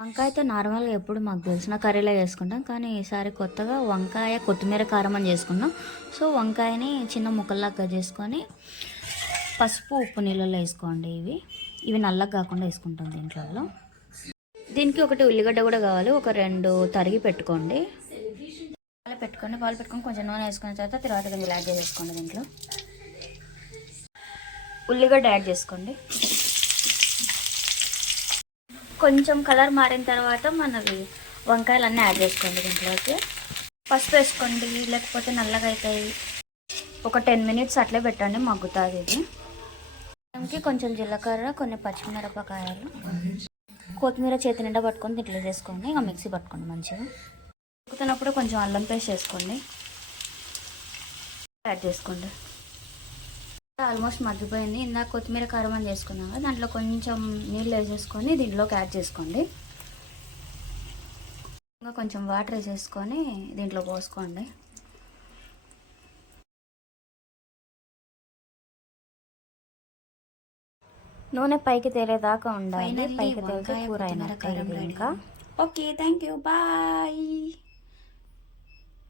వంకాయ అయితే నార్మల్గా ఎప్పుడు మాకు తెలిసిన కర్రీలో చేసుకుంటాం, కానీ ఈసారి కొత్తగా వంకాయ కొత్తిమీర కారం అని చేసుకున్నాం. సో వంకాయని చిన్న ముక్కల్లా కట్ చేసుకొని పసుపు ఉప్పు నీళ్ళలో వేసుకోండి. ఇవి నల్లగా కాకుండా వేసుకుంటాం దీంట్లో. దీనికి ఒకటి ఉల్లిగడ్డ కూడా కావాలి, ఒక 2 తరిగి పెట్టుకోండి. పాలు పెట్టుకొని కొంచెం నూనె వేసుకున్న తర్వాత గింజలు యాడ్ చేసేసుకోండి. దీంట్లో ఉల్లిగడ్డ యాడ్ చేసుకోండి. కొంచెం కలర్ మారిన తర్వాత మనవి వంకాయలు అన్నీ యాడ్ చేసుకోండి. దీంట్లోకి పసుపు వేసుకోండి, లేకపోతే నల్లగా అవుతాయి. ఒక 10 మినిట్స్ అట్లే పెట్టండి, మగ్గుతుంది ఇది. దానికి కొంచెం జీలకర్ర, కొన్ని పచ్చిమిరపకాయలు, కొత్తిమీర చేతి నిండా పట్టుకొని దీంట్లో వేసుకోండి. ఇంకా మిక్సీ పట్టుకోండి మంచిగా. ఉడుకుతున్నప్పుడు కొంచెం అల్లం పేస్ట్ వేసుకోండి, యాడ్ చేసుకోండి. ఆల్మోస్ట్ మగ్గిపోయింది. ఇందాక కొత్తిమీర కారం అని చేసుకున్నాం కదా, దాంట్లో కొంచెం నీళ్ళు వేసేసుకొని దీంట్లోకి యాడ్ చేసుకోండి. ఇంకా కొంచెం వాటర్ వేసేసుకొని దీంట్లో పోసుకోండి. నూనె పైకి తేలేదాకా ఉండాలి. పైకి తేలితే కూర అయినట్టు. ఇంకా ఓకే, థ్యాంక్ యూ, బాయ్.